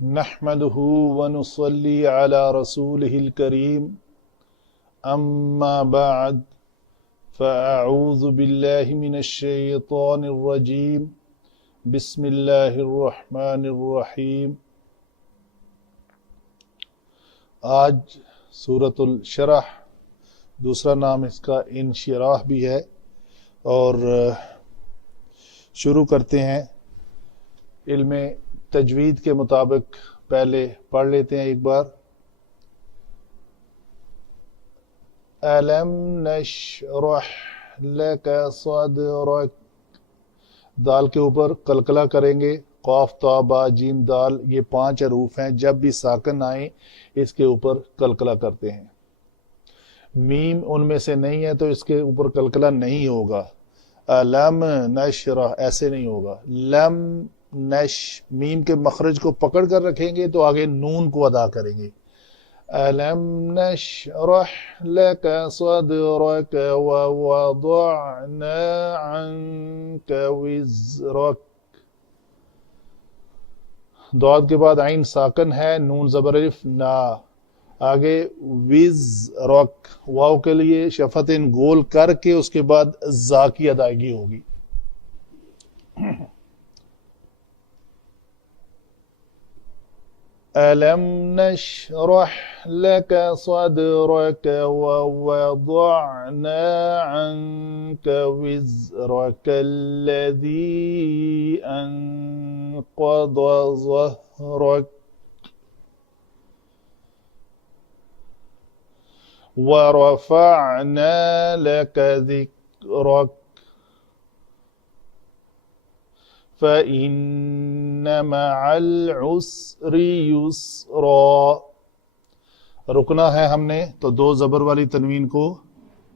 نحمده ونصلي على رسوله الكريم أما بعد فأعوذ بالله من الشيطان الرجيم بسم الله الرحمن الرحيم۔ آج سورۃ الشرح، دوسرا نام اس کا انشراح بھی ہے، اور شروع کرتے ہیں۔ علم تجوید کے مطابق پہلے پڑھ لیتے ہیں ایک بار۔ أَلَمْ نَشْرَحْ لَكَ صَدْرَكَ، دال کے اوپر قلقلہ کریں گے، قاف تا با جیم دال، یہ 5 حروف ہیں، جب بھی ساکن آئیں اس کے اوپر قلقلہ کرتے ہیں۔ میم ان میں سے نہیں ہے تو اس کے اوپر قلقلہ نہیں ہوگا۔ لم نشرح ایسے نہیں ہوگا۔ لم نش، میم کے مخرج کو پکڑ کر رکھیں گے تو آگے نون کو ادا کریں گے۔ أَلَمْ نَشْرَحْ لَكَ صَدْرَكَ وَوَضَعْنَا عَنْكَ وِزْرَكَ، ضاد کے بعد عین ساکن ہے، نون زبر الف نا، آگے وزرک، واو کے لیے شفتن گول کر کے اس کے بعد زا کی ادائیگی ہوگی۔ أَلَمْ نَشْرَحْ لَكَ صَدْرَكَ وَوَضَعْنَا عَنْكَ وِزْرَكَ الَّذِي أَنقَضَ ظَهْرَكَ وَرَفَعْنَا لَكَ ذِكْرَكَ فَإِنَّ مَعَ الْعُسْرِ يُسْرًا، رکنا ہے ہم نے تو 2 زبر والی تنوین کو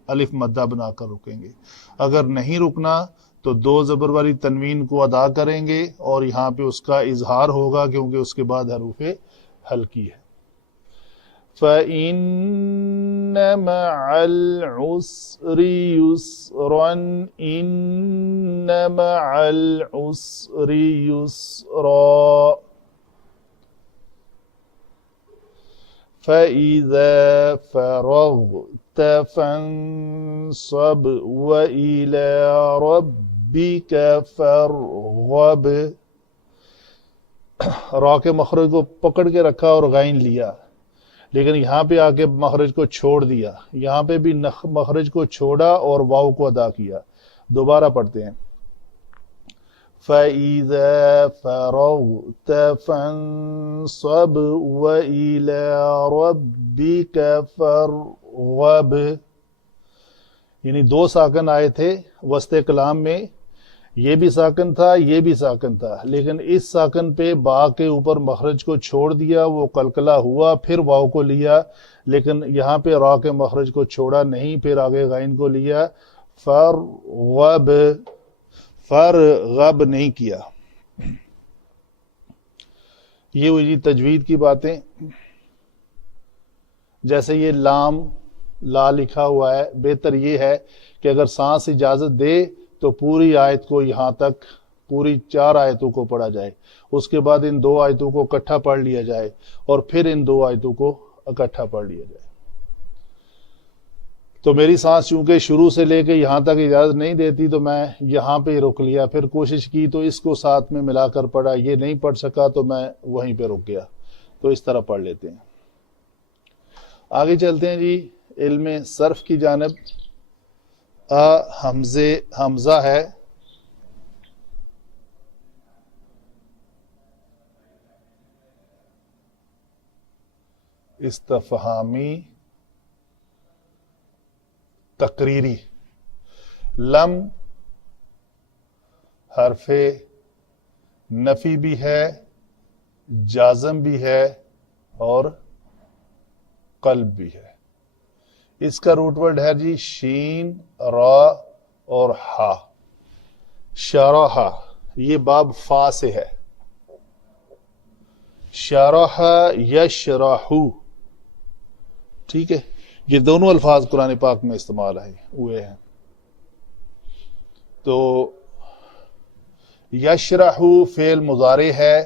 الف مدہ بنا کر رکیں گے، اگر نہیں رکنا تو 2 زبر والی تنوین کو ادا کریں گے اور یہاں پہ اس کا اظہار ہوگا کیونکہ اس کے بعد حروف حلقی ہے۔ فَإِنَّ مَعَ الْعُسْرِ يُسْرًا إِنَّ مَعَ الْعُسْرِ يُسْرًا فَإِذَا فَرَغْتَ فَانصَبْ وَإِلَى رَبِّكَ فَارْغَب، را کے مخرج کو پکڑ کے رکھا اور غین لیا، لیکن یہاں پہ آ کے مخرج کو چھوڑ دیا، یہاں پہ بھی مخرج کو چھوڑا اور واو کو ادا کیا۔ دوبارہ پڑھتے ہیں۔ فَإِذَا فَرَغْتَ فَانصَبْ وَإِلَى رَبِّكَ فَارْغَب، یعنی 2 ساکن آئے تھے وسط کلام میں، یہ بھی ساکن تھا یہ بھی ساکن تھا، لیکن اس ساکن پہ با کے اوپر مخرج کو چھوڑ دیا، وہ قلقلہ ہوا، پھر واو کو لیا، لیکن یہاں پہ را کے مخرج کو چھوڑا نہیں، پھر آگے غین کو لیا، فرغب، فرغب نہیں کیا۔ یہ ہوئی جی تجوید کی باتیں۔ جیسے یہ لام لا لکھا ہوا ہے، بہتر یہ ہے کہ اگر سانس اجازت دے تو پوری آیت کو یہاں تک، پوری 4 آیتوں کو پڑھا جائے، اس کے بعد ان 2 آیتوں کو اکٹھا پڑھ لیا جائے اور پھر ان 2 آیتوں کو اکٹھا پڑھ لیا جائے۔ تو میری سانس چونکہ شروع سے لے کے یہاں تک اجازت نہیں دیتی تو میں یہاں پہ رک لیا، پھر کوشش کی تو اس کو ساتھ میں ملا کر پڑھا، یہ نہیں پڑھ سکا تو میں وہیں پہ رک گیا، تو اس طرح پڑھ لیتے ہیں۔ آگے چلتے ہیں جی علم صرف کی جانب۔ حمزہ ہے، استفہامی تقریری، لم حرف نفی بھی ہے، جازم بھی ہے اور قلب بھی ہے۔ اس کا روٹ ورڈ ہے جی شین، را اور ہا۔ شرح، یہ باب فا سے ہے، شرح یشرح، ٹھیک ہے، یہ دونوں الفاظ قرآن پاک میں استعمال ہوئے ہیں۔ تو یشرح فعل مضارع ہے،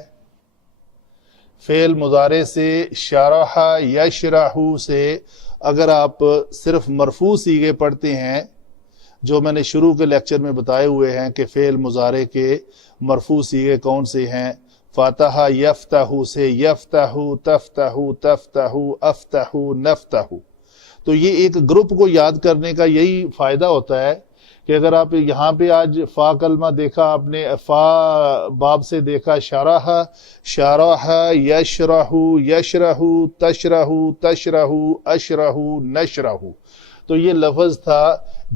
فعل مضارع سے شرح یشرح سے اگر آپ صرف مرفوع صیغے پڑھتے ہیں، جو میں نے شروع کے لیکچر میں بتائے ہوئے ہیں کہ فعل مضارع کے مرفوع صیغے کون سے ہیں، فاتح یفتح سے یفتح تفتح تفتح افتح نفتح، تو یہ ایک گروپ کو یاد کرنے کا یہی فائدہ ہوتا ہے کہ اگر آپ یہاں پہ آج فا کلمہ دیکھا، آپ نے فا باب سے دیکھا شرح شرح یشرح یشرح تشرح تشرح اشرح نشرح، تو یہ لفظ تھا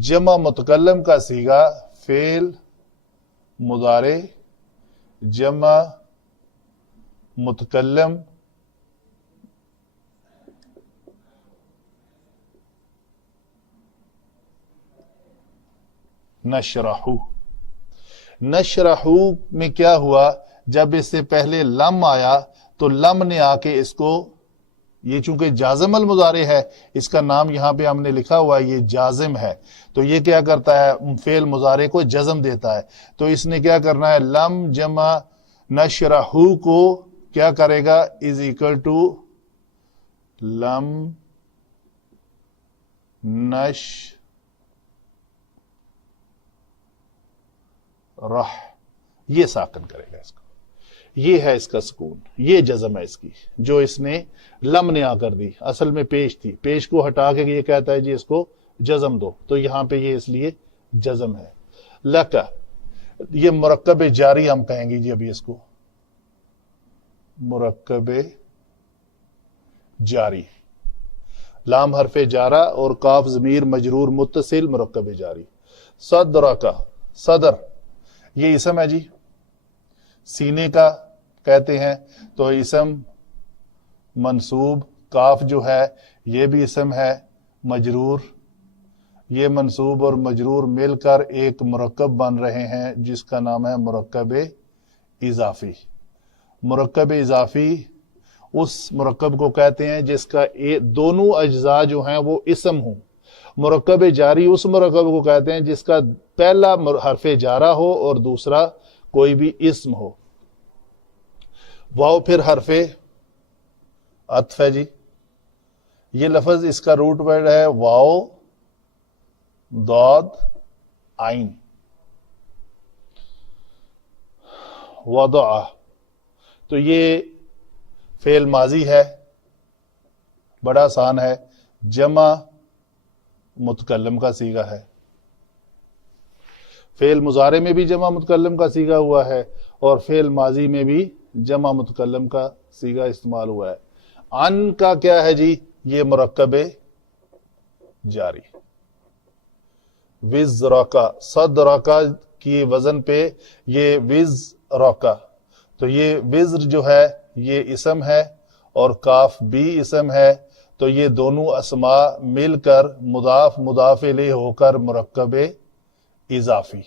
جمع متکلم کا صیغہ، فعل مضارع جمع متکلم نشرحو۔ نشرحو میں کیا ہوا، جب اس سے پہلے لم آیا تو لم نے آ کے اس کو، یہ چونکہ جازم المضارع ہے، اس کا نام یہاں پہ ہم نے لکھا ہوا ہے، یہ جازم ہے، تو یہ کیا کرتا ہے، فعل مضارع کو جزم دیتا ہے، تو اس نے کیا کرنا ہے، لم جمع نشرحو کو کیا کرے گا، از اکول ٹو لم رح، یہ ساکن کرے گا اس کو، یہ ہے اس کا سکون، یہ جزم ہے اس کی، جو اس نے لم نے آ کر دی، اصل میں پیش تھی، پیش کو ہٹا کے یہ کہتا ہے جی اس کو جزم دو، تو یہاں پہ یہ اس لیے جزم ہے۔ لکا، یہ مرکب جاری ہم کہیں گے جی ابھی اس کو، مرکب جاری، لام حرف جارہ اور کاف ضمیر مجرور متصل، مرکب جاری۔ صدرکا، صدر یہ اسم ہے جی، سینے کا کہتے ہیں، تو اسم منصوب، کاف جو ہے یہ بھی اسم ہے مجرور، یہ منصوب اور مجرور مل کر ایک مرکب بن رہے ہیں جس کا نام ہے مرکب اضافی۔ مرکب اضافی اس مرکب کو کہتے ہیں جس کا دونوں اجزاء جو ہیں وہ اسم ہوں۔ مرکب جاری اس مرکب کو کہتے ہیں جس کا پہلا حرف جارہ ہو اور دوسرا کوئی بھی اسم ہو۔ واو پھر حرف عطف ہے جی، یہ لفظ اس کا روٹ ورڈ ہے واو ضاد عین، وضع، تو یہ فعل ماضی ہے، بڑا آسان ہے، جمع متکلم کا صیغہ ہے، فعل مضارع میں بھی جمع متکلم کا صیغہ ہوا ہے اور فعل ماضی میں بھی جمع متکلم کا صیغہ استعمال ہوا ہے۔ ان کا کیا ہے جی، یہ مرکب جاری۔ وزرکا، صدرکا کی وزن پہ یہ وزرکا، تو یہ وزر جو ہے یہ اسم ہے اور کاف بھی اسم ہے، تو یہ دونوں اسماء مل کر مضاف مضاف الیہ ہو کر مرکب اضافی۔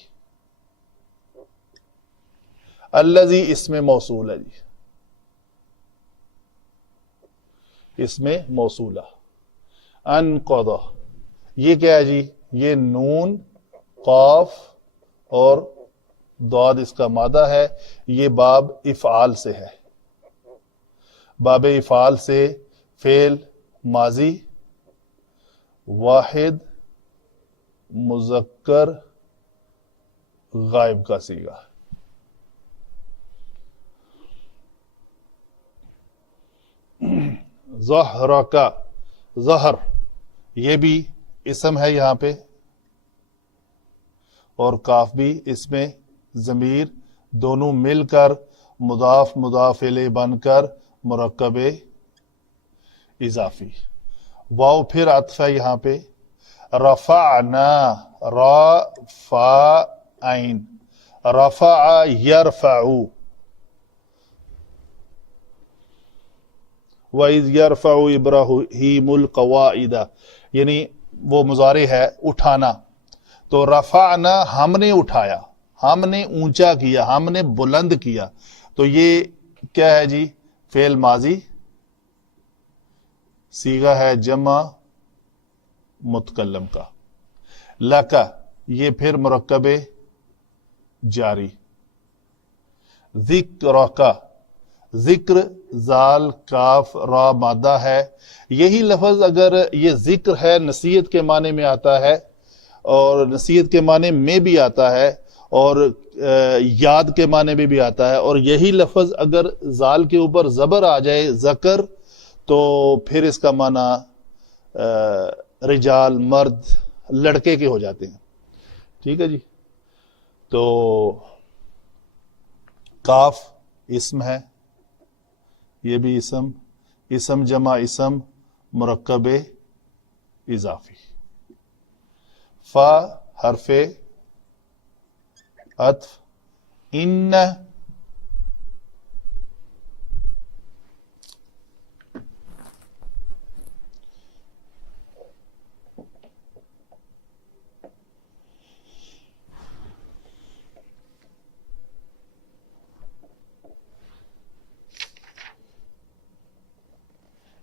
الذی اس میں موصول ہے جی، اس میں موصولہ۔ انقضا، یہ کیا ہے جی، یہ نون قاف اور ضاد اس کا مادہ ہے، یہ باب افعال سے ہے، باب افعال سے فعل ماضی واحد مذکر غائب کا صیغہ۔ ظہرکا، ظہر یہ بھی اسم ہے یہاں پہ اور کاف بھی اس میں ضمیر، دونوں مل کر مضاف مضاف الیہ بن کر مرکب اضافی۔ واو پھر عطف ہے یہاں پہ، رفعنا، را فا عین، رفع یرفع، وَإِذْ يَرْفَعُ إِبْرَاهِيمُ الْقَوَاعِدَ، یعنی وہ مضارع ہے اٹھانا، تو رفعنا ہم نے اٹھایا، ہم نے اونچا کیا، ہم نے بلند کیا، تو یہ کیا ہے جی، فعل ماضی، صیغہ ہے جمع متکلم کا۔ لکا، یہ پھر مرکب جاری۔ ذکرکا، ذکر زال کاف را مادہ ہے. یہی لفظ اگر یہ ذکر ہے نصیحت کے معنی میں آتا ہے اور نصیحت کے معنی میں بھی آتا ہے اور یاد کے معنی میں بھی آتا ہے, اور یہی لفظ اگر زال کے اوپر زبر آ جائے ذکر تو پھر اس کا معنی رجال مرد لڑکے کے ہو جاتے ہیں. ٹھیک ہے جی. تو کاف اسم ہے, یہ بھی اسم جمع اسم مرکب اضافی. فا حرف عطف. ان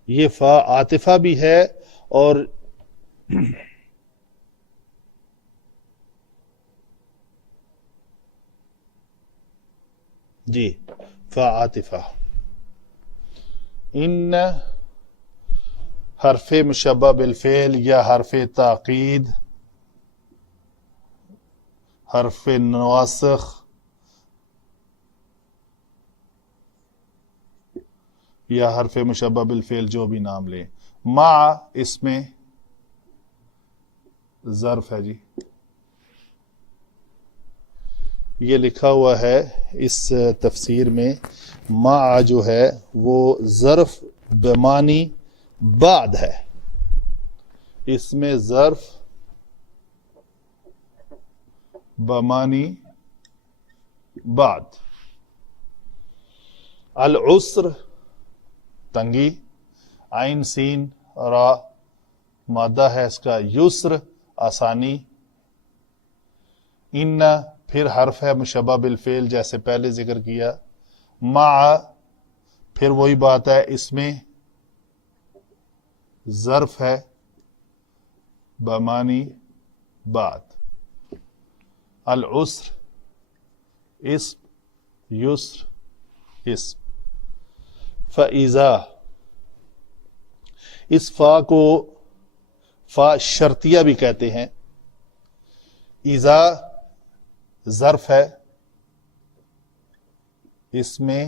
یہ فا عاطفہ بھی ہے اور جی فا عاطفہ. ان حرف مشبہ بالفعل یا حرف تاکید, حرف نواسخ یا حرف مشبہ بالفعل جو بھی نام لیں. مع اس میں ظرف ہے جی, یہ لکھا ہوا ہے اس تفسیر میں. مع جو ہے وہ ظرف بمانی بعد ہے, اس میں ظرف بمانی بعد. العسر تنگی, عین سین را مادہ ہے اس کا, یسر آسانی. ان پھر حرف ہے مشبہ بالفعل جیسے پہلے ذکر کیا. مع پھر وہی بات ہے, اس میں ظرف ہے بمانی بعد. العسر اسم, یسر اسم. فَإِذَا اس فا کو فا شرطیہ بھی کہتے ہیں. اذا ظرف ہے, اس میں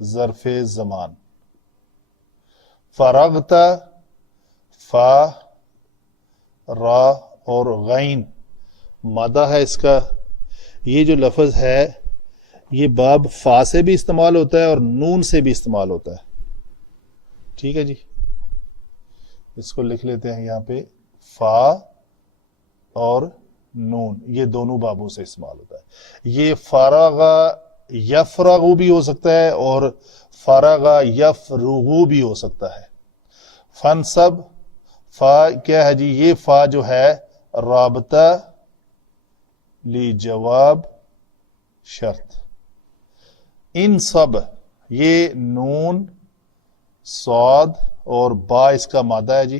ظرف زمان. فرغت فا را اور غین مادہ ہے اس کا. یہ جو لفظ ہے یہ باب فا سے بھی استعمال ہوتا ہے اور نون سے بھی استعمال ہوتا ہے. ٹھیک ہے جی, اس کو لکھ لیتے ہیں یہاں پہ. فا اور نون یہ دونوں بابوں سے استعمال ہوتا ہے. یہ فارغ یفرغ بھی ہو سکتا ہے اور فارغ یفرغ بھی ہو سکتا ہے. فنصب فا کیا ہے جی, یہ فا جو ہے رابطہ لی جواب شرط. ان سب یہ نون صاد اور با اس کا مادہ ہے جی,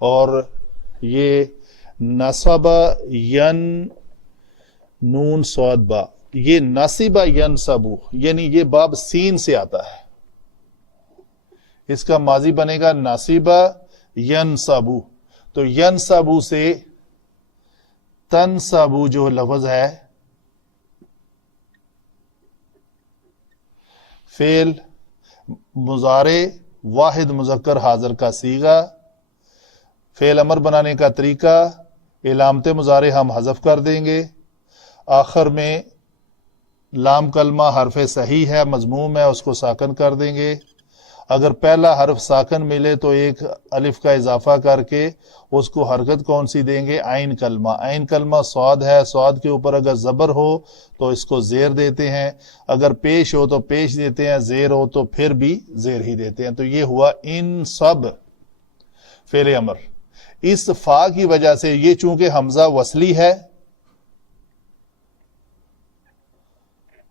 اور یہ نصب ین نون صاد با, یہ نصب ینصبو یعنی یہ باب سین سے آتا ہے. اس کا ماضی بنے گا نصب ینصبو. تو ینصبو سے تنصبو جو لفظ ہے فعل مضارع واحد مذکر حاضر کا صیغہ, فعل امر بنانے کا طریقہ, علامت مضارع ہم حذف کر دیں گے. آخر میں لام کلمہ حرف صحیح ہے مضموم ہے اس کو ساکن کر دیں گے. اگر پہلا حرف ساکن ملے تو ایک الف کا اضافہ کر کے اس کو حرکت کون سی دیں گے, عین کلمہ. عین کلمہ صاد ہے, صاد کے اوپر اگر زبر ہو تو اس کو زیر دیتے ہیں, اگر پیش ہو تو پیش دیتے ہیں, زیر ہو تو پھر بھی زیر ہی دیتے ہیں. تو یہ ہوا ان سب فعل امر. اس فا کی وجہ سے یہ چونکہ حمزہ وصلی ہے,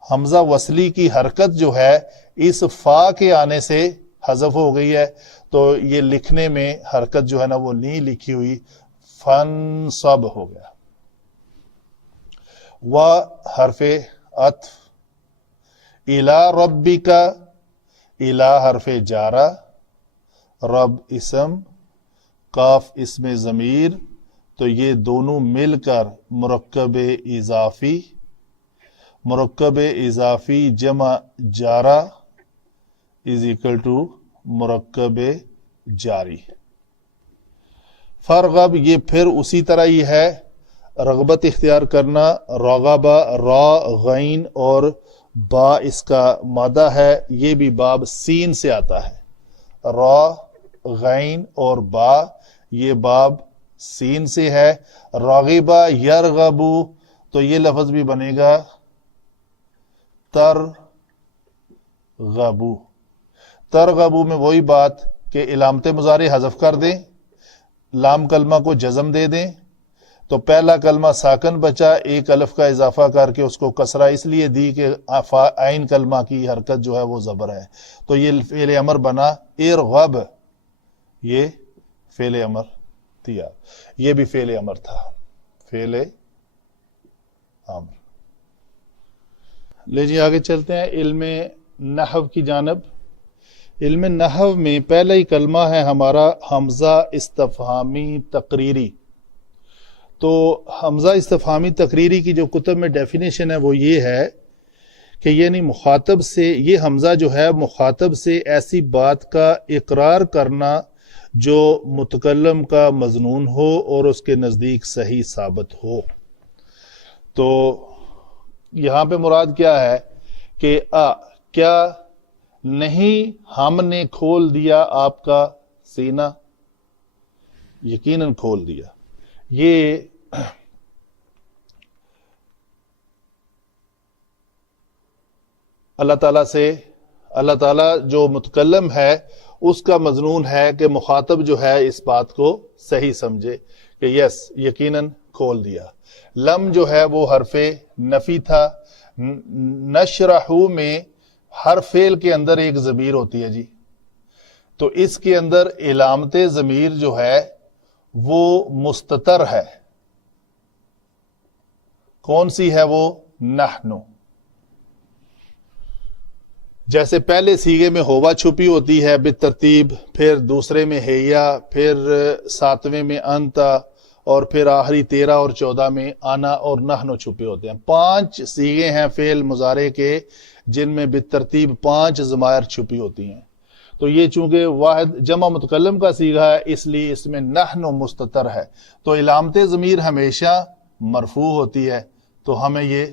حمزہ وصلی کی حرکت جو ہے اس فا کے آنے سے حذف ہو گئی ہے, تو یہ لکھنے میں حرکت جو ہے نا وہ نہیں لکھی ہوئی, فن سب ہو گیا. و حرف عطف الا ربک، الا حرف جارہ، رب اسم، کاف اسم ضمیر، تو یہ دونوں مل کر مرکب اضافی، مرکب اضافی جمع جارہ از اکول ٹو مرکب جاری۔ فرغب یہ پھر اسی طرح ہی ہے، رغبت اختیار کرنا، رغبہ را غین اور با اس کا مادہ ہے، یہ بھی باب سین سے آتا ہے، را غین اور با یہ باب سین سے ہے۔ راغبہ یرغبو تو یہ لفظ بھی بنے گا ترغبو، ترغبو میں وہی بات کہ علامت مضارع حذف کر دیں، لام کلمہ کو جزم دے دیں، تو پہلا کلمہ ساکن بچا، ایک الف کا اضافہ کر کے اس کو کسرہ اس لیے دی کہ عین کلمہ کی حرکت جو ہے وہ زبر ہے، تو یہ فعل امر بنا ارغب، یہ فعل امر تھا، یہ بھی فعل امر تھا، فعل امر۔ لے جی آگے چلتے ہیں علم نحو کی جانب۔ علم نحو میں پہلا ہی کلمہ ہے ہمارا حمزہ استفہامی تقریری۔ تو حمزہ استفہامی تقریری کی جو کتب میں ڈیفینیشن ہے وہ یہ ہے کہ یعنی مخاطب سے، یہ حمزہ جو ہے مخاطب سے ایسی بات کا اقرار کرنا جو متکلم کا مظنون ہو اور اس کے نزدیک صحیح ثابت ہو۔ تو یہاں پہ مراد کیا ہے کہ کیا نہیں ہم نے کھول دیا آپ کا سینہ، یقیناً کھول دیا، یہ اللہ تعالیٰ سے، اللہ تعالیٰ جو متکلم ہے اس کا مضمون ہے کہ مخاطب جو ہے اس بات کو صحیح سمجھے کہ یس یقیناً کھول دیا۔ لم جو ہے وہ حرف نفی تھا، نشرحو میں ہر فعل کے اندر ایک ضمیر ہوتی ہے جی، تو اس کے اندر علامت ضمیر جو ہے وہ مستتر ہے، کون سی ہے وہ؟ نحنو۔ جیسے پہلے سیغے میں ہوا چھپی ہوتی ہے بالترتیب، پھر دوسرے میں ہیا، پھر ساتویں میں انتا، اور پھر آخری 13 اور 14 میں آنا اور نحنو چھپے ہوتے ہیں۔ 5 سیغے ہیں فعل مضارع کے جن میں بالترتیب 5 ضمائر چھپی ہوتی ہیں، تو یہ چونکہ واحد جمع متکلم کا سیغہ ہے اس لیے اس میں نحنو مستتر ہے، تو علامت ضمیر ہمیشہ مرفوع ہوتی ہے، تو ہمیں یہ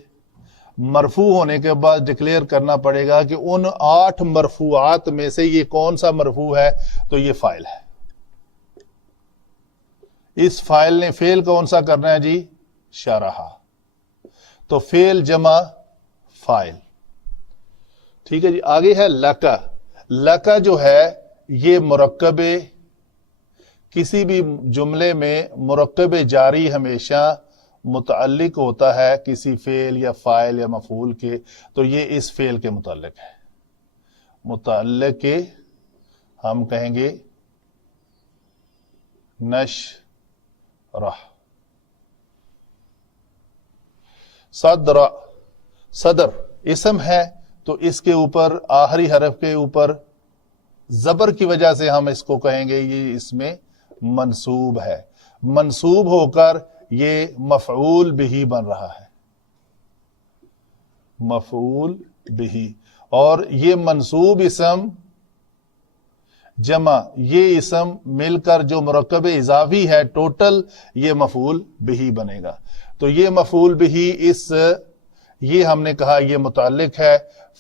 مرفوع ہونے کے بعد ڈکلیئر کرنا پڑے گا کہ ان 8 مرفوعات میں سے یہ کون سا مرفوع ہے، تو یہ فاعل ہے۔ اس فاعل نے فعل کون سا کرنا ہے جی؟ شرح، تو فعل جمع فاعل، ٹھیک ہے جی۔ آگے ہے لکا، لکا جو ہے یہ مرکب، کسی بھی جملے میں مرکب جاری ہمیشہ متعلق ہوتا ہے کسی فعل یا فاعل یا مفعول کے، تو یہ اس فعل کے متعلق ہے، متعلق کے ہم کہیں گے نشرح۔ صدر، صدر اسم ہے تو اس کے اوپر آخری حرف کے اوپر زبر کی وجہ سے ہم اس کو کہیں گے یہ اس میں منصوب ہے، منصوب ہو کر یہ مفعول بہی بن رہا ہے، مفعول بہی، اور یہ منصوب اسم جمع یہ اسم مل کر جو مرکب اضافی ہے ٹوٹل یہ مفعول بہی بنے گا، تو یہ مفعول بہی یہ ہم نے کہا یہ متعلق ہے،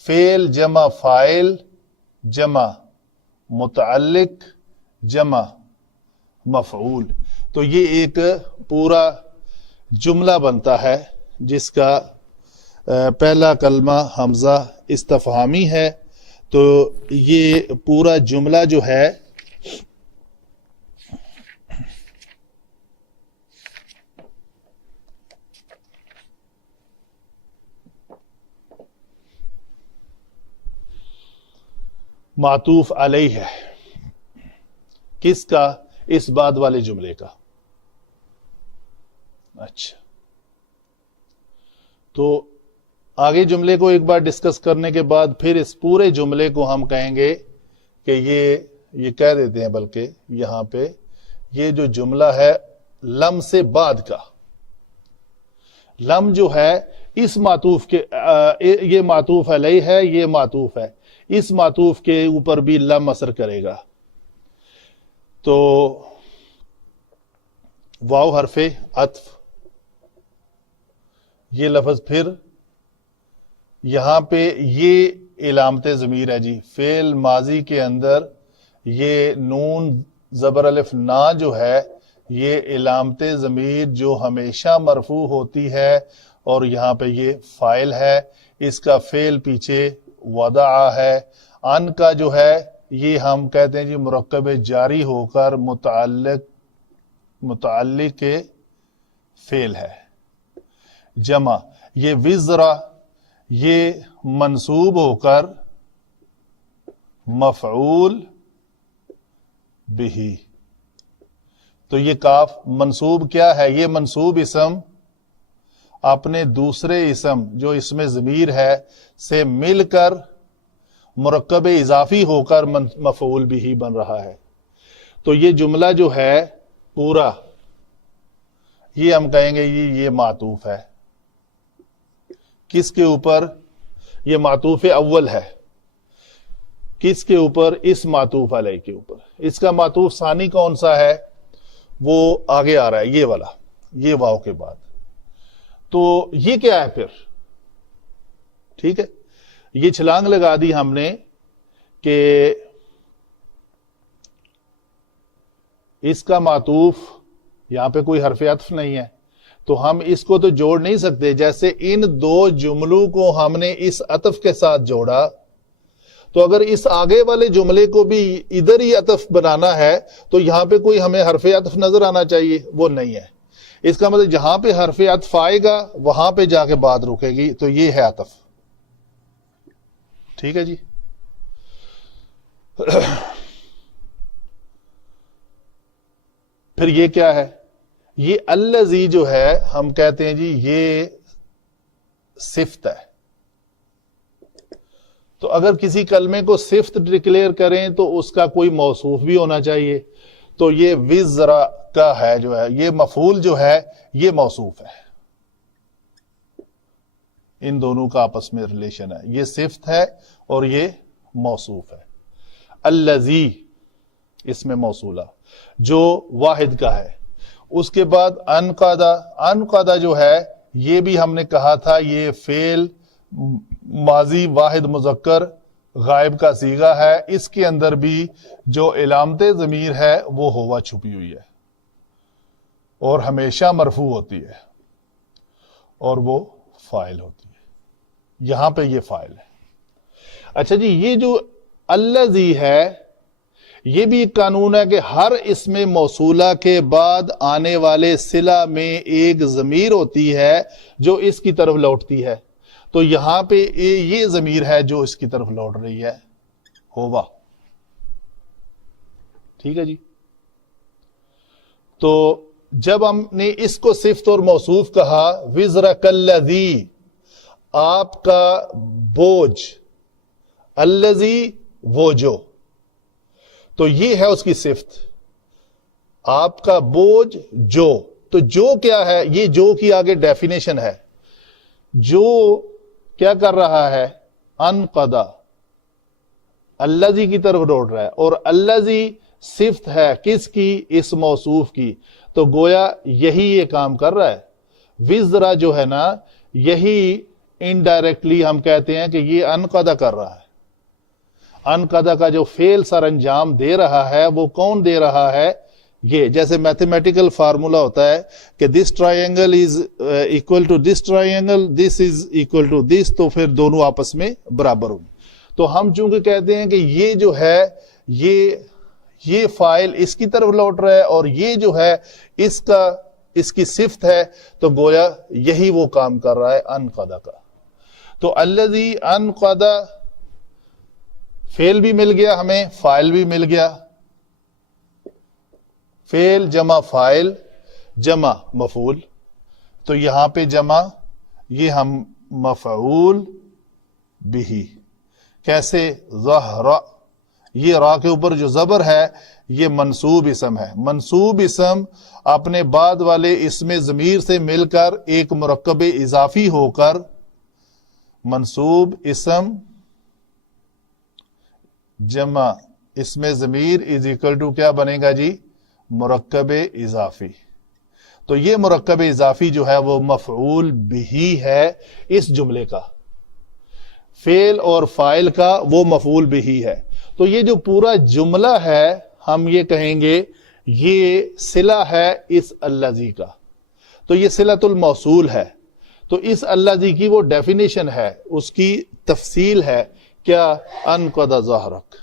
فعل جمع فاعل جمع متعلق جمع مفعول، تو یہ ایک پورا جملہ بنتا ہے جس کا پہلا کلمہ حمزہ استفہامی ہے، تو یہ پورا جملہ جو ہے معطوف علیہ ہے، کس کا؟ اس بعد والے جملے کا۔ اچھا، تو آگے جملے کو ایک بار ڈسکس کرنے کے بعد پھر اس پورے جملے کو ہم کہیں گے کہ یہ کہہ دیتے ہیں، بلکہ یہاں پہ یہ جو جملہ ہے لم سے بعد کا، لم جو ہے اس معطوف کے یہ معطوف علیہ ہے، یہ معطوف ہے، اس معطوف کے اوپر بھی لم اثر کرے گا. تو واو حرف عطف، یہ لفظ پھر یہاں پہ یہ علامت ضمیر ہے جی. فعل ماضی کے اندر یہ نون زبر الف نا جو ہے یہ علامت ضمیر جو ہمیشہ مرفوع ہوتی ہے، اور یہاں پہ یہ فاعل ہے، اس کا فعل پیچھے وضع ہے. ان کا جو ہے یہ ہم کہتے ہیں جی مرکب جاری ہو کر متعلق کے فعل ہے. جمع یہ وزرا یہ منصوب ہو کر مفعول بھی. تو یہ کاف منصوب کیا ہے؟ یہ منصوب اسم اپنے دوسرے اسم جو اس میں ضمیر ہے سے مل کر مرکب اضافی ہو کر مفعول بھی بن رہا ہے. تو یہ جملہ جو ہے پورا یہ ہم کہیں گے یہ معطوف ہے. کس کے اوپر؟ یہ معطوف اول ہے. کس کے اوپر؟ اس معطوف علیہ کے اوپر. اس کا معطوف ثانی کون سا ہے؟ وہ آگے آ رہا ہے، یہ والا، یہ واو کے بعد. تو یہ کیا ہے پھر؟ ٹھیک ہے، یہ چھلانگ لگا دی ہم نے کہ اس کا معطوف یہاں پہ کوئی حرف عطف نہیں ہے، تو ہم اس کو تو جوڑ نہیں سکتے. جیسے ان دو جملوں کو ہم نے اس عطف کے ساتھ جوڑا، تو اگر اس آگے والے جملے کو بھی ادھر ہی عطف بنانا ہے تو یہاں پہ کوئی ہمیں حرف عطف نظر آنا چاہیے، وہ نہیں ہے. اس کا مطلب جہاں پہ حرف عطف آئے گا وہاں پہ جا کے بات رکے گی، تو یہ ہے عطف. ٹھیک ہے جی. پھر یہ کیا ہے؟ یہ الذی جو ہے ہم کہتے ہیں جی یہ صفت ہے. تو اگر کسی کلمے کو صفت ڈکلیئر کریں تو اس کا کوئی موصوف بھی ہونا چاہیے. تو یہ وزرا کا ہے جو ہے یہ مفعول جو ہے یہ موصوف ہے. ان دونوں کا آپس میں ریلیشن ہے، یہ صفت ہے اور یہ موصوف ہے. الذی اس میں موصولہ جو واحد کا ہے. اس کے بعد انقادہ جو ہے یہ بھی ہم نے کہا تھا یہ فعل ماضی واحد مذکر غائب کا صیغہ ہے. اس کے اندر بھی جو علامت ضمیر ہے وہ ہوا چھپی ہوئی ہے اور ہمیشہ مرفوع ہوتی ہے اور وہ فاعل ہوتی ہے. یہاں پہ یہ فاعل ہے. اچھا جی، یہ جو الذی ہے یہ بھی ایک قانون ہے کہ ہر اسم موصولہ کے بعد آنے والے صلہ میں ایک ضمیر ہوتی ہے جو اس کی طرف لوٹتی ہے. تو یہاں پہ یہ ضمیر ہے جو اس کی طرف لوٹ رہی ہے، ہوا. ٹھیک ہے جی. تو جب ہم نے اس کو صفت اور موصوف کہا، وزرک الذی آپ کا بوجھ، الذی وہ جو، تو یہ ہے اس کی صفت، آپ کا بوجھ جو. تو جو کیا ہے؟ یہ جو کی آگے ڈیفینیشن ہے. جو کیا کر رہا ہے؟ انقضا، الذی کی طرف لوٹ رہا ہے. اور الذی صفت ہے کس کی؟ اس موصوف کی. تو گویا یہی یہ کام کر رہا ہے. وزرا جو ہے نا، یہی انڈائریکٹلی ہم کہتے ہیں کہ یہ انقضا کر رہا ہے. انقضا کا جو فعل سر انجام دے رہا ہے وہ کون دے رہا ہے؟ یہ جیسے میتھمیٹیکل فارمولا ہوتا ہے کہ this triangle is equal to this triangle, this is equal to this, تو پھر دونوں آپس میں برابر ہوں. تو ہم چونکہ کہتے ہیں کہ یہ جو ہے یہ فائل اس کی طرف لوٹ رہا ہے اور یہ جو ہے اس کی صفت ہے، تو گویا یہی وہ کام کر رہا ہے انقضا کا. تو الذی انقضا فعل بھی مل گیا ہمیں، فاعل بھی مل گیا. فعل جمع فاعل جمع مفعول. تو یہاں پہ جمع یہ ہم مفعول بھی. کیسے؟ ظہر، یہ را کے اوپر جو زبر ہے یہ منصوب اسم ہے. منصوب اسم اپنے بعد والے اسم ضمیر سے مل کر ایک مرکب اضافی ہو کر منصوب اسم جمع اسم ضمیر از اکول ٹو کیا بنے گا جی؟ مرکب اضافی. تو یہ مرکب اضافی جو ہے وہ مفعول بھی ہے اس جملے کا. فعل اور فاعل کا وہ مفعول بھی ہے. تو یہ جو پورا جملہ ہے ہم یہ کہیں گے یہ صلہ ہے اس الذی کا. تو یہ صلۃ الموصول ہے. تو اس الذی کی وہ ڈیفینیشن ہے، اس کی تفصیل ہے کیا؟ انقض ظہرک،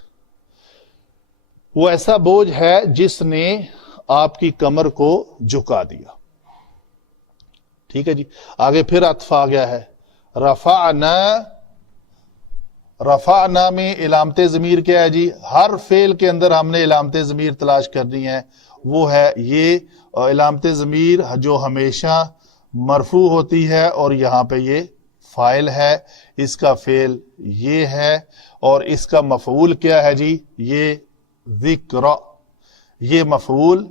وہ ایسا بوجھ ہے جس نے آپ کی کمر کو جھکا دیا. ٹھیک ہے جی. آگے پھر عطف آ گیا ہے. رفعنا، رفعنا میں علامت ضمیر کیا ہے جی؟ ہر فعل کے اندر ہم نے علامت ضمیر تلاش کرنی ہے. وہ ہے یہ علامت ضمیر جو ہمیشہ مرفوع ہوتی ہے، اور یہاں پہ یہ فاعل ہے، اس کا فعل یہ ہے، اور اس کا مفعول کیا ہے جی؟ یہ ذکر. یہ مفعول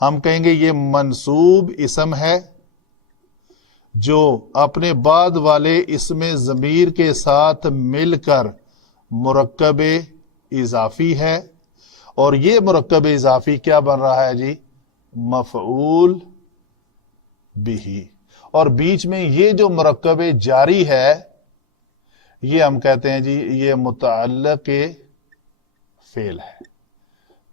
ہم کہیں گے یہ منصوب اسم ہے جو اپنے بعد والے اسم ضمیر کے ساتھ مل کر مرکب اضافی ہے. اور یہ مرکب اضافی کیا بن رہا ہے جی؟ مفعول بھی. اور بیچ میں یہ جو مرکب جاری ہے یہ ہم کہتے ہیں جی یہ متعلق فعل ہے.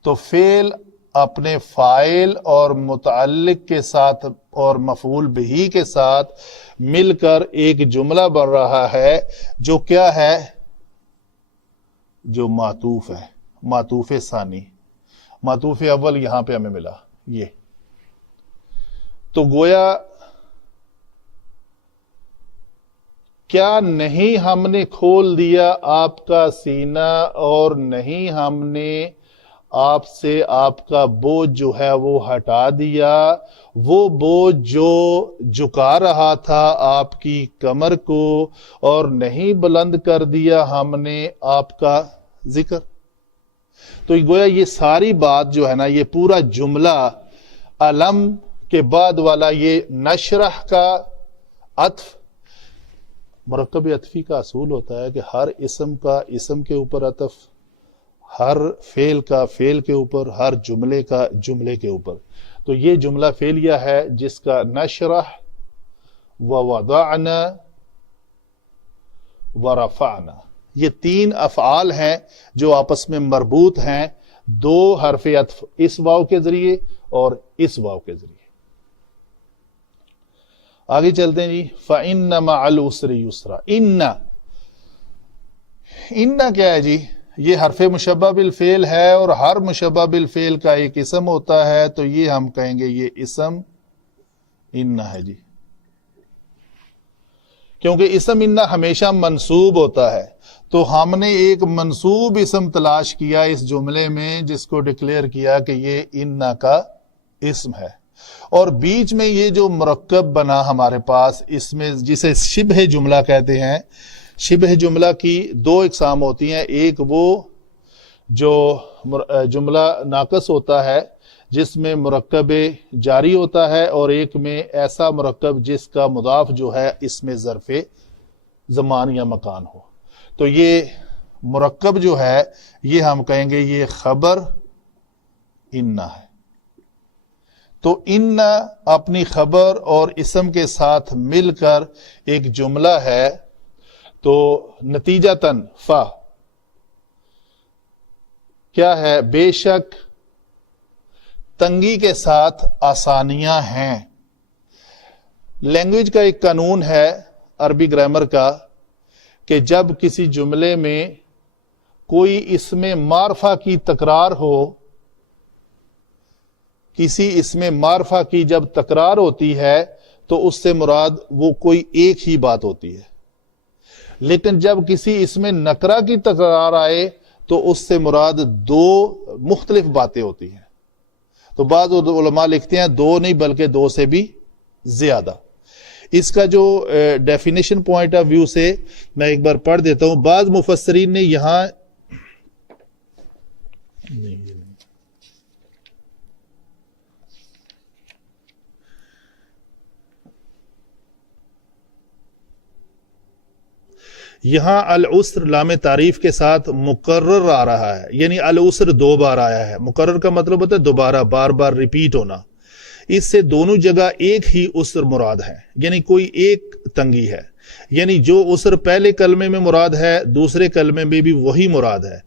تو فعل اپنے فاعل اور متعلق کے ساتھ اور مفعول بھی کے ساتھ مل کر ایک جملہ بن رہا ہے جو کیا ہے؟ جو معطوف ہے، معطوف ثانی. معطوف اول یہاں پہ ہمیں ملا یہ. تو گویا کیا نہیں ہم نے کھول دیا آپ کا سینہ، اور نہیں ہم نے آپ سے آپ کا بوجھ جو ہے وہ ہٹا دیا. وہ بوجھ جو جھکا رہا تھا آپ کی کمر کو، اور نہیں بلند کر دیا ہم نے آپ کا ذکر. تو گویا یہ ساری بات جو ہے نا، یہ پورا جملہ علم کے بعد والا یہ نشرح کا عطف، مرکب عطفی کا اصول ہوتا ہے کہ ہر اسم کا اسم کے اوپر عطف، ہر فعل کا فعل کے اوپر، ہر جملے کا جملے کے اوپر. تو یہ جملہ فعلیہ ہے جس کا نشرح ووضعنا ورفعنا یہ تین افعال ہیں جو آپس میں مربوط ہیں، دو حرف عطف اس واو کے ذریعے اور اس واو کے ذریعے. آگے چلتے ہیں جی. فَإِنَّ مَعَ الْعُسْرِ يُسْرًا. ان کیا ہے جی؟ یہ حرف مشبہ بالفعل ہے، اور ہر مشبہ بالفعل کا ایک اسم ہوتا ہے. تو یہ ہم کہیں گے یہ اسم ان ہے جی، کیونکہ اسم ان ہمیشہ منصوب ہوتا ہے. تو ہم نے ایک منصوب اسم تلاش کیا اس جملے میں جس کو ڈکلیئر کیا کہ یہ ان کا اسم ہے. اور بیچ میں یہ جو مرکب بنا ہمارے پاس، اس میں جسے شبہ جملہ کہتے ہیں. شبہ جملہ کی دو اقسام ہوتی ہیں. ایک وہ جو جملہ ناقص ہوتا ہے جس میں مرکب جاری ہوتا ہے، اور ایک میں ایسا مرکب جس کا مضاف جو ہے اس میں ظرف زمان یا مکان ہو. تو یہ مرکب جو ہے یہ ہم کہیں گے یہ خبر ان ہے. تو ان اپنی خبر اور اسم کے ساتھ مل کر ایک جملہ ہے. تو نتیجتاً فا کیا ہے؟ بے شک تنگی کے ساتھ آسانیاں ہیں. لینگویج کا ایک قانون ہے عربی گرامر کا کہ جب کسی جملے میں کوئی اسم معرفہ کی تکرار ہو، کسی اسم معرفہ کی جب تکرار ہوتی ہے تو اس سے مراد وہ کوئی ایک ہی بات ہوتی ہے. لیکن جب کسی اسم نکرہ کی تکرار آئے تو اس سے مراد دو مختلف باتیں ہوتی ہیں. تو بعض علماء لکھتے ہیں دو نہیں بلکہ دو سے بھی زیادہ. اس کا جو ڈیفینیشن پوائنٹ آف ویو سے میں ایک بار پڑھ دیتا ہوں. بعض مفسرین نے یہاں یہاں العسر لام تعریف کے ساتھ مقرر آ رہا ہے، یعنی العسر 2 بار آیا ہے. مقرر کا مطلب ہوتا ہے دوبارہ، بار بار ریپیٹ ہونا. اس سے دونوں جگہ ایک ہی عسر مراد ہے، یعنی کوئی ایک تنگی ہے. یعنی جو عسر پہلے کلمے میں مراد ہے دوسرے کلمے میں بھی وہی مراد ہے.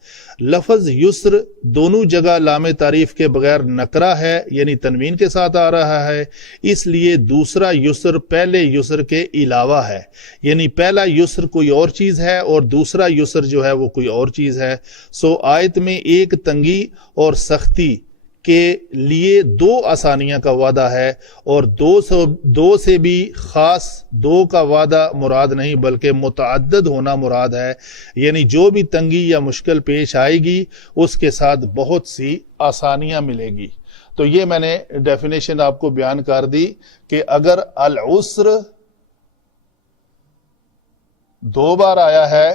لفظ یسر دونوں جگہ لام تعریف کے بغیر نکرہ ہے، یعنی تنوین کے ساتھ آ رہا ہے، اس لیے دوسرا یسر پہلے یسر کے علاوہ ہے. یعنی پہلا یسر کوئی اور چیز ہے اور دوسرا یسر جو ہے وہ کوئی اور چیز ہے. سو آیت میں ایک تنگی اور سختی کے لیے 2 آسانیاں کا وعدہ ہے، اور 2 سے بھی خاص 2 کا وعدہ مراد نہیں بلکہ متعدد ہونا مراد ہے. یعنی جو بھی تنگی یا مشکل پیش آئے گی اس کے ساتھ بہت سی آسانیاں ملے گی. تو یہ میں نے ڈیفینیشن آپ کو بیان کر دی کہ اگر العسر 2 بار آیا ہے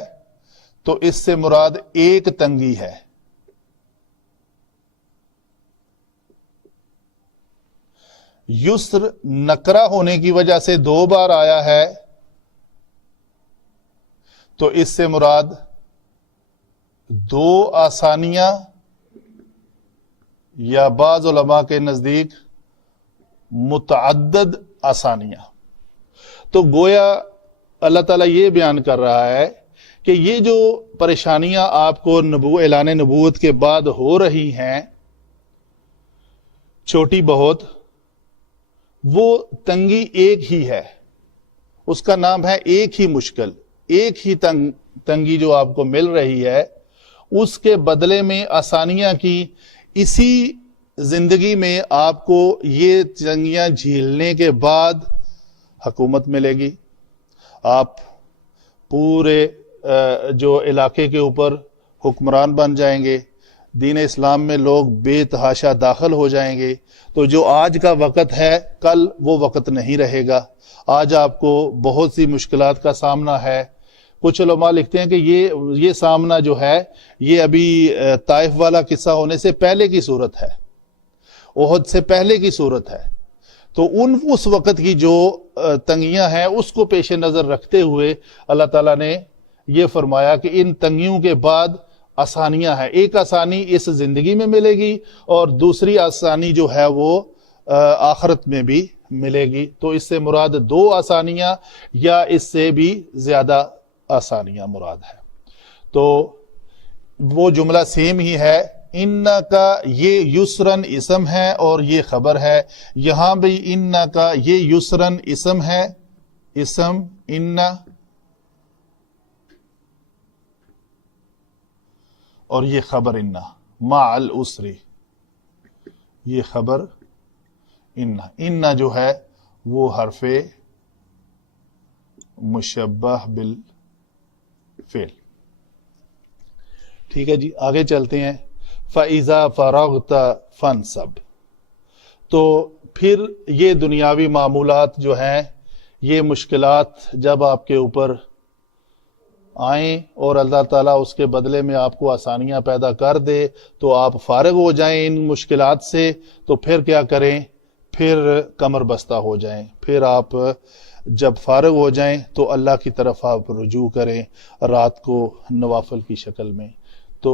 تو اس سے مراد ایک تنگی ہے. یسر نکرہ ہونے کی وجہ سے 2 بار آیا ہے تو اس سے مراد 2 آسانیاں، یا بعض علماء کے نزدیک متعدد آسانیاں. تو گویا اللہ تعالیٰ یہ بیان کر رہا ہے کہ یہ جو پریشانیاں آپ کو اعلان نبوت کے بعد ہو رہی ہیں چھوٹی بہت، وہ تنگی ایک ہی ہے. اس کا نام ہے ایک ہی مشکل، ایک ہی تنگی جو آپ کو مل رہی ہے. اس کے بدلے میں آسانیاں کی اسی زندگی میں آپ کو یہ تنگیاں جھیلنے کے بعد حکومت ملے گی. آپ پورے جو علاقے کے اوپر حکمران بن جائیں گے، دین اسلام میں لوگ بے تحاشا داخل ہو جائیں گے. تو جو آج کا وقت ہے کل وہ وقت نہیں رہے گا. آج آپ کو بہت سی مشکلات کا سامنا ہے. کچھ علماء لکھتے ہیں کہ یہ سامنا جو ہے یہ ابھی طائف والا قصہ ہونے سے پہلے کی صورت ہے، احد سے پہلے کی صورت ہے. تو اس وقت کی جو تنگیاں ہیں اس کو پیش نظر رکھتے ہوئے اللہ تعالیٰ نے یہ فرمایا کہ ان تنگیوں کے بعد آسانیاں ہیں. ایک آسانی اس زندگی میں ملے گی اور دوسری آسانی جو ہے وہ آخرت میں بھی ملے گی. تو اس سے مراد 2 آسانیاں یا اس سے بھی زیادہ آسانیاں مراد ہے. تو وہ جملہ سیم ہی ہے. ان کا یہ یسرن اسم ہے اور یہ خبر ہے. یہاں بھی ان کا یہ یسرن اسم ہے، اسم ان، اور یہ خبر ان مع العسر، یہ خبر ان جو ہے وہ حرف مشبہ بالفعل. ٹھیک ہے جی، آگے چلتے ہیں. فَإِذَا فَرَغْتَ فَانْصَبْ. تو پھر یہ دنیاوی معمولات جو ہیں، یہ مشکلات جب آپ کے اوپر آئیں اور اللہ تعالیٰ اس کے بدلے میں آپ کو آسانیاں پیدا کر دے تو آپ فارغ ہو جائیں ان مشکلات سے، تو پھر کیا کریں؟ پھر کمر بستہ ہو جائیں. پھر آپ جب فارغ ہو جائیں تو اللہ کی طرف آپ رجوع کریں رات کو نوافل کی شکل میں. تو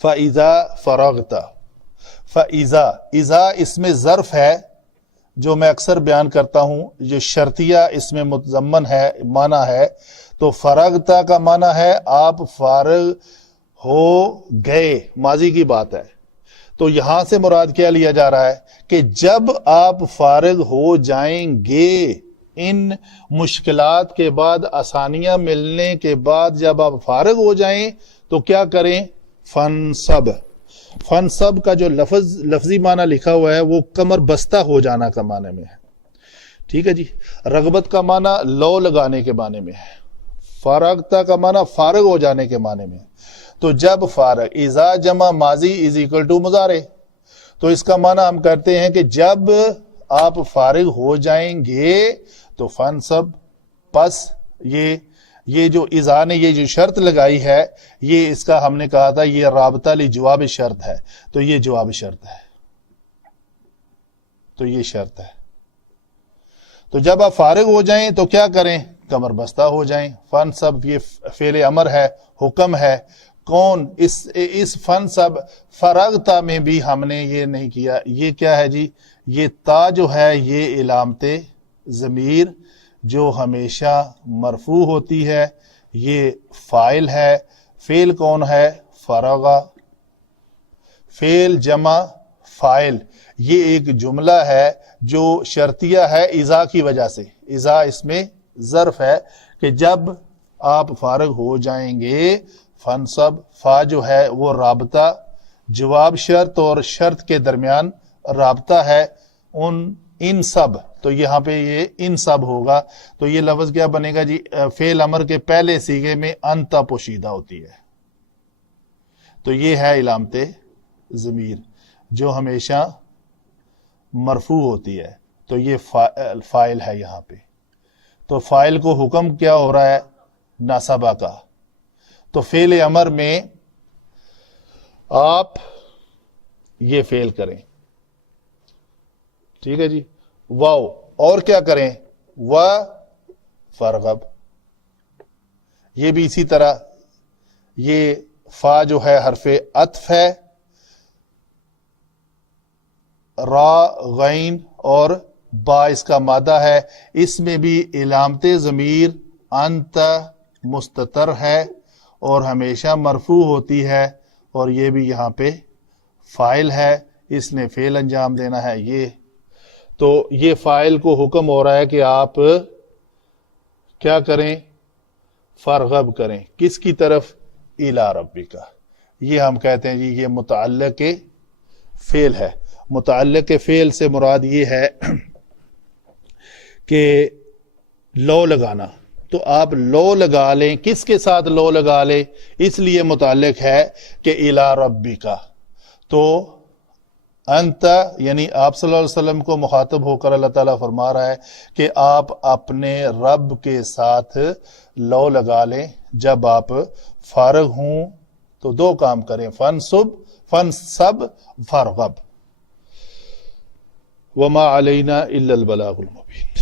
فَإِذَا فَرَغْتَ، فَإِذَا، اِذَا اس میں ظرف ہے جو میں اکثر بیان کرتا ہوں، جو شرطیہ اس میں متضمن ہے، معنی ہے. تو فرغتا کا معنی ہے آپ فارغ ہو گئے، ماضی کی بات ہے. تو یہاں سے مراد کیا لیا جا رہا ہے کہ جب آپ فارغ ہو جائیں گے ان مشکلات کے بعد، آسانیاں ملنے کے بعد جب آپ فارغ ہو جائیں تو کیا کریں؟ فنصب. فنصب کا جو لفظی معنی لکھا ہوا ہے وہ کمر بستہ ہو جانا کا معنی میں ہے. ٹھیک ہے جی. رغبت کا معنی لو لگانے کے معنی میں ہے. فارغتا کا معنی فارغ ہو جانے کے معنی میں. تو جب فارغ، اذا جمع ماضی از اکول ٹو مضارع، تو اس کا معنی ہم کرتے ہیں کہ جب آپ فارغ ہو جائیں گے تو فنصب، پس یہ جو اذا نے یہ جو شرط لگائی ہے، یہ اس کا ہم نے کہا تھا یہ رابطہ جواب شرط ہے، تو یہ جواب شرط ہے، تو یہ شرط ہے۔ تو جب آپ فارغ ہو جائیں تو کیا کریں؟ کمر بستہ ہو جائیں۔ فنصب یہ فعل امر ہے، حکم ہے۔ کون اس فنصب فرغتا میں بھی ہم نے یہ نہیں کیا، یہ کیا ہے جی؟ یہ تا جو ہے یہ علامت ضمیر جو ہمیشہ مرفوع ہوتی ہے، یہ فاعل ہے۔ فعل کون ہے؟ فرغا، فعل جمع فاعل۔ یہ ایک جملہ ہے جو شرطیہ ہے اذا کی وجہ سے۔ اذا اس میں ظرف ہے کہ جب آپ فارغ ہو جائیں گے، فنصب فا جو ہے وہ رابطہ جواب شرط اور شرط کے درمیان رابطہ ہے، ان سب، تو یہاں پہ یہ ان سب ہوگا۔ تو یہ لفظ کیا بنے گا جی؟ فعل امر کے پہلے صیغے میں انتا پوشیدہ ہوتی ہے، تو یہ ہے علامت ضمیر جو ہمیشہ مرفوع ہوتی ہے، تو یہ فاعل ہے یہاں پہ۔ تو فاعل کو حکم کیا ہو رہا ہے؟ نصبہ کا۔ تو فعل امر میں آپ یہ فعل کریں، ٹھیک ہے جی، واو، اور کیا کریں؟ و فرغب، یہ بھی اسی طرح، یہ فا جو ہے حرف عطف ہے، را غین اور با اس کا مادہ ہے، اس میں بھی علامت ضمیر انت مستتر ہے اور ہمیشہ مرفوع ہوتی ہے، اور یہ بھی یہاں پہ فاعل ہے، اس نے فعل انجام دینا ہے یہ۔ تو یہ فاعل کو حکم ہو رہا ہے کہ آپ کیا کریں؟ فرغب کریں، کس کی طرف؟ الی ربک۔ یہ ہم کہتے ہیں جی یہ متعلق فعل ہے۔ متعلق فعل سے مراد یہ ہے کہ لو لگانا، تو آپ لو لگا لیں، کس کے ساتھ لو لگا لیں؟ اس لیے متعلق ہے کہ الی ربک، تو انت یعنی آپ صلی اللہ علیہ وسلم کو مخاطب ہو کر اللہ تعالیٰ فرما رہا ہے کہ آپ اپنے رب کے ساتھ لو لگا لیں جب آپ فارغ ہوں، تو دو کام کریں، فنصب فرغب، وما علینا الا البلاغ المبین۔